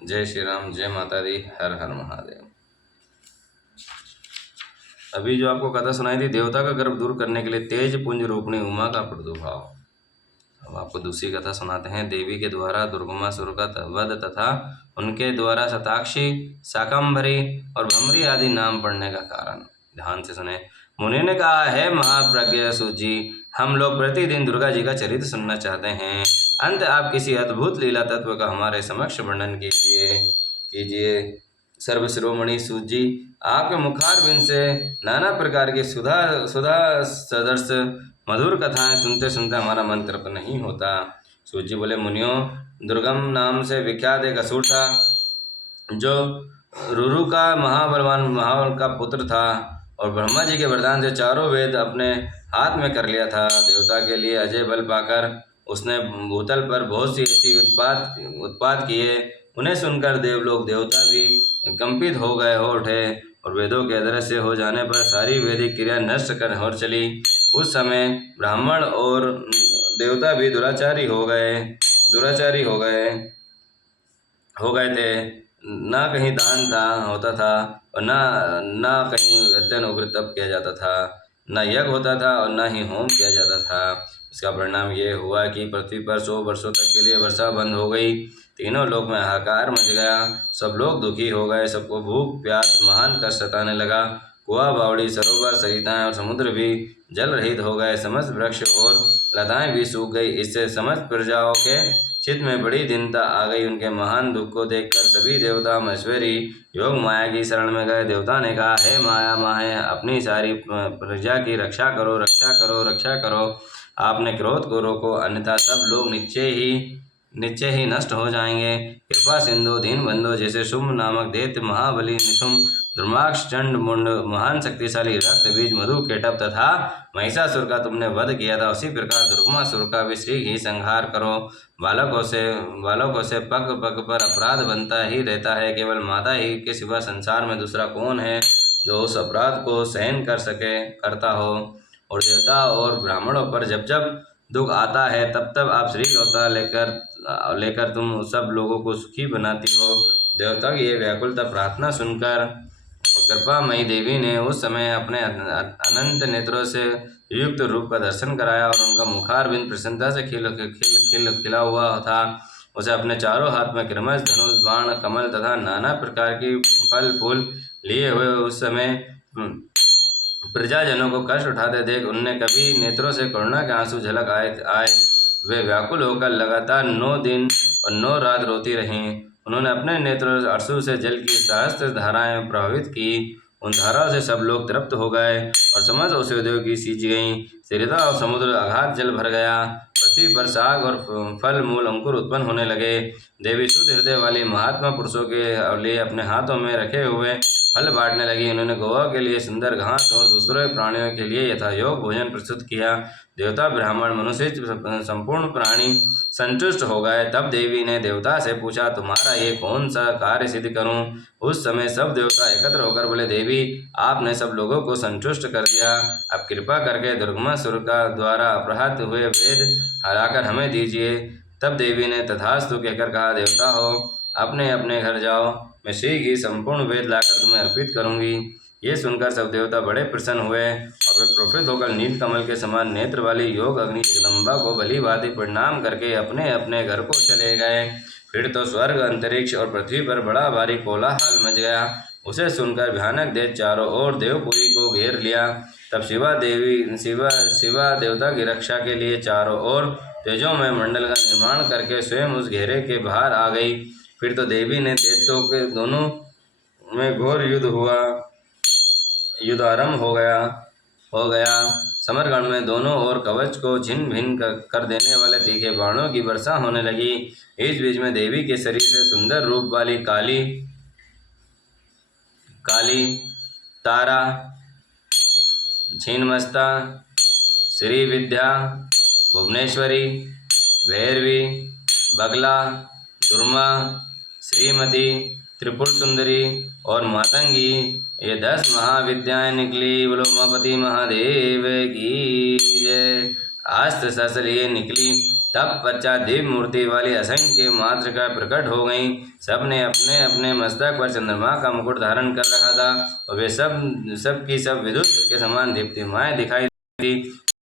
जय श्री राम, जय माता दी, हर हर महादेव। अभी जो आपको कथा सुनाई थी, देवता का गर्भ दूर करने के लिए तेज पुंज रूपणी उमा का प्रादुर्भाव। अब आपको दूसरी कथा सुनाते हैं। देवी के द्वारा दुर्गमासुर का वध तथा उनके द्वारा शताक्षी, शाकंभरी और भ्रमरी आदि नाम पड़ने का कारण। ध्यान से सुने। मुनि ने कहा, है महाप्रज्ञ सूजी, हम लोग प्रतिदिन दुर्गा जी का चरित्र सुनना चाहते हैं। अंत आप किसी अद्भुत लीला तत्व का हमारे समक्ष वर्णन कीजिए। सर्वशिरोमणि सूत जी, आपके मुखारबिंद से नाना प्रकार की सुधा सुधा सदृश मधुर कथाएं सुनते सुनते हमारा मन तृप्त नहीं होता। सूत जी बोले, मुनियों, दुर्गम नाम से विख्यात एक असुर था जो रुरु का महाबल का पुत्र था और ब्रह्मा जी के वरदान से चारों वेद अपने हाथ में कर लिया था। देवता के लिए अजय बल पाकर उसने भूतल पर बहुत सी ऐसी उत्पात किए। उन्हें सुनकर देवलोक देवता भी कंपित हो उठे और वेदों के अदृश्य हो जाने पर सारी वैदिक क्रिया नष्ट कर हो चली। उस समय ब्राह्मण और देवता भी दुराचारी हो गए थे। ना कहीं दान होता था और ना कहीं अत्यंत उग्र तप किया जाता था, ना यज्ञ होता था और ना ही होम किया जाता था। इसका परिणाम ये हुआ कि पृथ्वी पर 100 वर्षों तक के लिए वर्षा बंद हो गई। तीनों लोक में हाहाकार मच गया। सब लोग दुखी हो गए। सबको भूख प्यास महान कष्ट सताने लगा। कुआं बावड़ी, सरोवर, सरिताएं और समुद्र भी जल रहित हो गए। समस्त वृक्ष और लताएं भी सूख गई। इससे समस्त प्रजाओं के चित्त में बड़ी दीनता आ गई। उनके महान दुख को देखकर सभी देवता महेश्वरी योग माया की शरण में गए। देवता ने कहा, हे माया माहे, अपनी सारी प्रजा की रक्षा करो। आपने क्रोध को रोको, अन्यथा सब लोग निश्चय ही नष्ट हो जाएंगे। कृपा सिंधु दीनबंधु जैसे शुंभ नामक दैत्य, महाबली निशुंभ, दुर्माक्ष, चंड मुंड, महान शक्तिशाली रक्त बीज, मधु केटप तथा महिषासुर का तुमने वध किया था, उसी प्रकार दुर्गमासुर का भी शीघ्र ही संहार करो। बालकों से पग पग पर अपराध बनता ही रहता है। केवल माता ही के सिवा संसार में दूसरा कौन है जो उस अपराध को सहन करता हो। और देवता और ब्राह्मणों पर जब जब दुख आता है तब तब आप श्री अवतार लेकर तुम सब लोगों को सुखी बनाती हो। देवता की ये व्याकुलता प्रार्थना सुनकर कृपामयी देवी ने उस समय अपने अनंत नेत्रों से युक्त रूप का दर्शन कराया और उनका मुखारबिंद प्रसन्नता से खिला हुआ था। उसे अपने चारों हाथ में क्रमश, धनुष, बाण, कमल तथा नाना प्रकार की फल फूल लिए हुए उस समय प्रजाजनों को कष्ट उठाते देख उनने कभी नेत्रों से करुणा के आंसू झलक आए। वे व्याकुल होकर लगातार 9 दिन और 9 रात रोती रहीं। उन्होंने अपने नेत्रों आंसू से जल की सहस्त्र धाराएं प्रभावित की। उन धाराओं से सब लोग तृप्त हो गए और समस्त औषधियों की सींच गईं। हृदय और समुद्र अगाध जल भर गया। पृथ्वी पर साग और फल मूल अंकुर उत्पन्न होने लगे। देवी शुद्ध हृदय वाली महात्मा पुरुषों के लिए अपने हाथों में रखे हुए फल बांटने लगी। उन्होंने गौओं के लिए सुंदर घास और दूसरे प्राणियों के लिए यथायोग भोजन प्रस्तुत किया। देवता, ब्राह्मण, मनुष्य, संपूर्ण प्राणी संतुष्ट हो गए। तब देवी ने देवता से पूछा, तुम्हारा ये कौन सा कार्य सिद्ध करूं? उस समय सब देवता एकत्र होकर बोले, देवी, आपने सब लोगों को संतुष्ट कर दिया। अब कृपा करके दुर्गमासुर का द्वारा अपहृत हुए वेद हराकर हमें दीजिए। तब देवी ने तथास्तु कहकर कहा, देवता हो, अपने अपने घर जाओ। मैं शीघ्र ही संपूर्ण वेद लाकर तुम्हें अर्पित करूंगी। ये सुनकर सब देवता बड़े प्रसन्न हुए और वे प्रफुल्लित होकर नीलकमल के समान नेत्र वाली योग अग्नि जगदम्बा को भली भांति प्रणाम करके अपने अपने घर को चले गए। फिर तो स्वर्ग, अंतरिक्ष और पृथ्वी पर बड़ा भारी कोलाहल मच गया। उसे सुनकर भयानक दैत्य चारों ओर देवपुरी को घेर लिया। तब शिवा देवता की रक्षा के लिए चारों ओर तेजोमय मंडल का निर्माण करके स्वयं उस घेरे के बाहर आ गई। फिर तो देवी ने दैत्यों के दोनों में घोर युद्ध आरंभ हो गया। समरगण में दोनों ओर कवच को छिन्न भिन्न कर देने वाले तीखे बाणों की वर्षा होने लगी। इस बीच में देवी के शरीर से सुंदर रूप वाली काली, तारा, छिन्नमस्ता, श्रीविद्या, भुवनेश्वरी, भैरवी, बगला, दुर्मा, श्रीमती, त्रिपुर सुंदरी और मातंगी, ये 10 महाविद्याएं निकली। बोलो उमापति महादेव की जय। अस्त्र शस्त्र ये निकली तब पश्चात दिव्य मूर्ति वाली असंख्य मातृका प्रकट हो गईं। सब ने अपने अपने मस्तक पर चंद्रमा का मुकुट धारण कर रखा था और वे सब की सब विद्युत के समान दीप्तिमाएं दिखाई दी।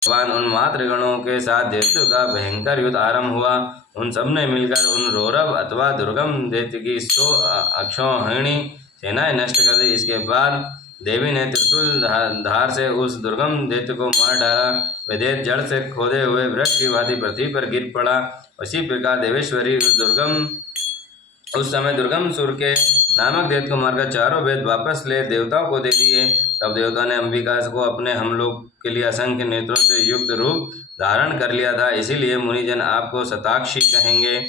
भगवान उन मातृगणों के साथ दैत्यों का भयंकर युद्ध आरंभ हुआ। उन सब ने मिलकर उन रौरव अथवा दुर्गम दैत्य की 100 अक्षौहिणी सेनाएं नष्ट कर दी। इसके बाद देवी ने त्रिशूल धार से उस दुर्गम दैत्य को मार डाला। वह दैत्य जड़ से खोदे हुए वृक्ष की भांति पृथ्वी पर गिर पड़ा। उसी प्रकार देवेश्वरी उस समय दुर्गम सुर के नामक दैत्य को मारकर चारों वेद वापस ले देवताओं को दे दिए। तब देवता ने अंबिका को अपने हम लोग के लिए असंख्य नेत्रों से युक्त रूप धारण कर लिया था। इसीलिए मुनिजन आपको शताक्षी कहेंगे।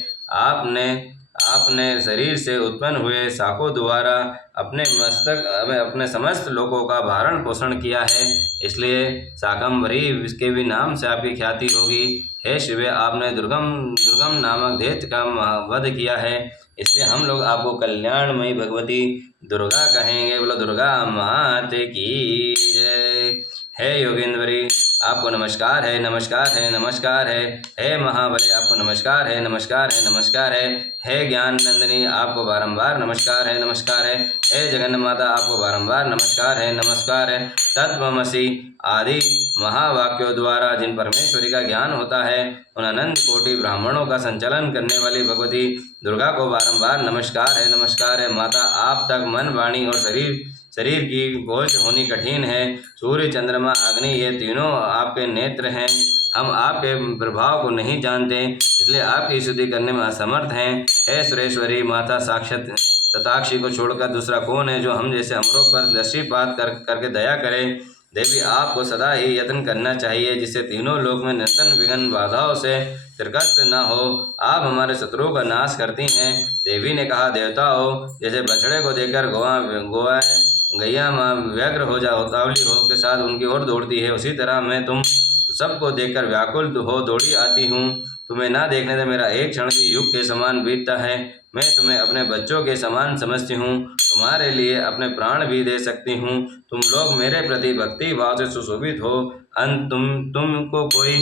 आपने शरीर से उत्पन्न हुए शाखों द्वारा अपने समस्त लोकों का भरण पोषण किया है, इसलिए शाकंभरी के भी नाम से आपकी ख्याति होगी। हे शिव, आपने दुर्गम नामक दैत्य का वध किया है, इसलिए हम लोग आपको कल्याणमयी भगवती दुर्गा कहेंगे। बोलो दुर्गा मात की जय। हे योगेंद्री, आपको नमस्कार है, नमस्कार है, नमस्कार है। हे महाबले, आपको नमस्कार है, नमस्कार है, नमस्कार है। हे ज्ञान नंदिनी, आपको बारंबार नमस्कार है, नमस्कार है। हे जगन्नाथ माता, आपको बारंबार नमस्कार है, नमस्कार है। तत्वमसि आदि महावाक्यों द्वारा जिन परमेश्वरी का ज्ञान होता है, उन अनंत कोटि ब्राह्मणों का संचालन करने वाली भगवती दुर्गा को बारंबार नमस्कार है, नमस्कार है। माता, आप तक मन, वाणी और शरीर की पहुंच होनी कठिन है। सूर्य, चंद्रमा, अग्नि, ये तीनों आपके नेत्र हैं। हम आपके प्रभाव को नहीं जानते, इसलिए आपकी स्तुति करने में असमर्थ हैं। हे सुरेश्वरी माता, साक्षात शताक्षी को छोड़कर दूसरा कौन है जो हम जैसे अमरों पर दृष्टिपात करके दया करे। देवी, आपको सदा ही यत्न करना चाहिए, जिससे तीनों लोक में निरंतर विघ्न बाधाओं से त्रिकष्ट न हो। आप हमारे शत्रुओं का नाश करती हैं। देवी ने कहा, देवताओं, जैसे बछड़े को देखकर गैया माँ व्यग्र हो उतावली हो के साथ उनकी ओर दौड़ती है, उसी तरह मैं तुम सबको देखकर व्याकुल हो दौड़ी आती हूँ। तुम्हें ना देखने से मेरा एक क्षण भी युग के समान बीतता है। मैं तुम्हें अपने बच्चों के समान समझती हूँ, तुम्हारे लिए अपने प्राण भी दे सकती हूँ। तुम लोग मेरे प्रति भक्ति भाव से सुशोभित हो। तुमको कोई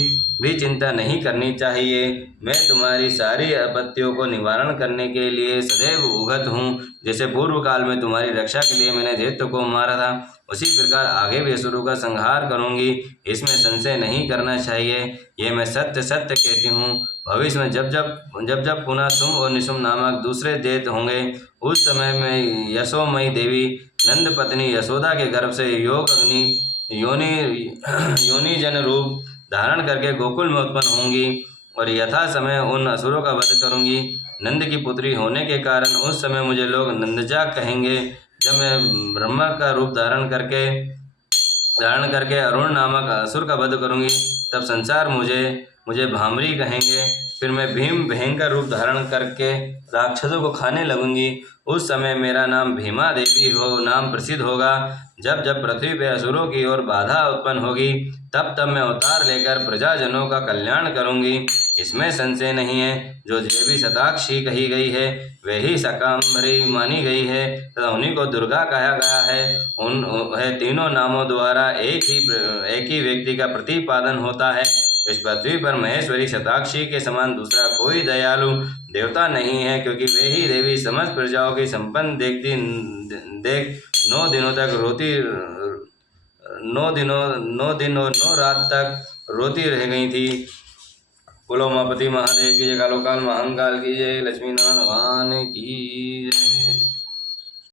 भी चिंता नहीं करनी चाहिए। मैं तुम्हारी सारी आपत्तियों को निवारण करने के लिए सदैव उगत हूँ। जैसे पूर्व काल में तुम्हारी रक्षा के लिए मैंने दैत्य को मारा था, उसी प्रकार आगे भी असुरों का संहार करूंगी, इसमें संशय नहीं करना चाहिए। ये मैं सत्य सत्य कहती हूँ। भविष्य में जब पुनः शुंभ और निशुंभ नामक दूसरे दैत्य होंगे, उस समय में यशोमयी देवी नंद पत्नी यशोदा के गर्भ से योग अग्नि योनि जन रूप धारण करके गोकुल में उत्पन्न होंगी और यथा समय उन असुरों का वध करूंगी। नंद की पुत्री होने के कारण उस समय मुझे लोग नंदजा कहेंगे। जब मैं ब्रह्मा का रूप धारण करके अरुण नामक असुर का वध करूंगी, तब संसार मुझे भामरी कहेंगे। फिर मैं भीम भयंकर रूप धारण करके राक्षसों को खाने लगूंगी। उस समय मेरा नाम भीमा देवी नाम प्रसिद्ध होगा। जब पृथ्वी पे असुरों की ओर बाधा उत्पन्न होगी, तब मैं अवतार लेकर प्रजाजनों का कल्याण करूंगी, इसमें संशय नहीं है। जो देवी शताक्षी कही गई है, वही शाकंभरी मानी गई है तथा उन्हीं को दुर्गा कहा गया है। तीनों नामों द्वारा एक ही व्यक्ति का प्रतिपादन होता है। इस पृथ्वी पर महेश्वरी शताक्षी के समान दूसरा कोई दयालु देवता नहीं है, क्योंकि वे ही देवी समस्त प्रजाओं की संपन्न देख 9 दिनों तक रोती 9 दिन और 9 रात तक रोती रह गई थी। बोलो उमापति महादेव की जय, कालोकाल महाकाल की जय, लक्ष्मीनारायण भगवान की जय।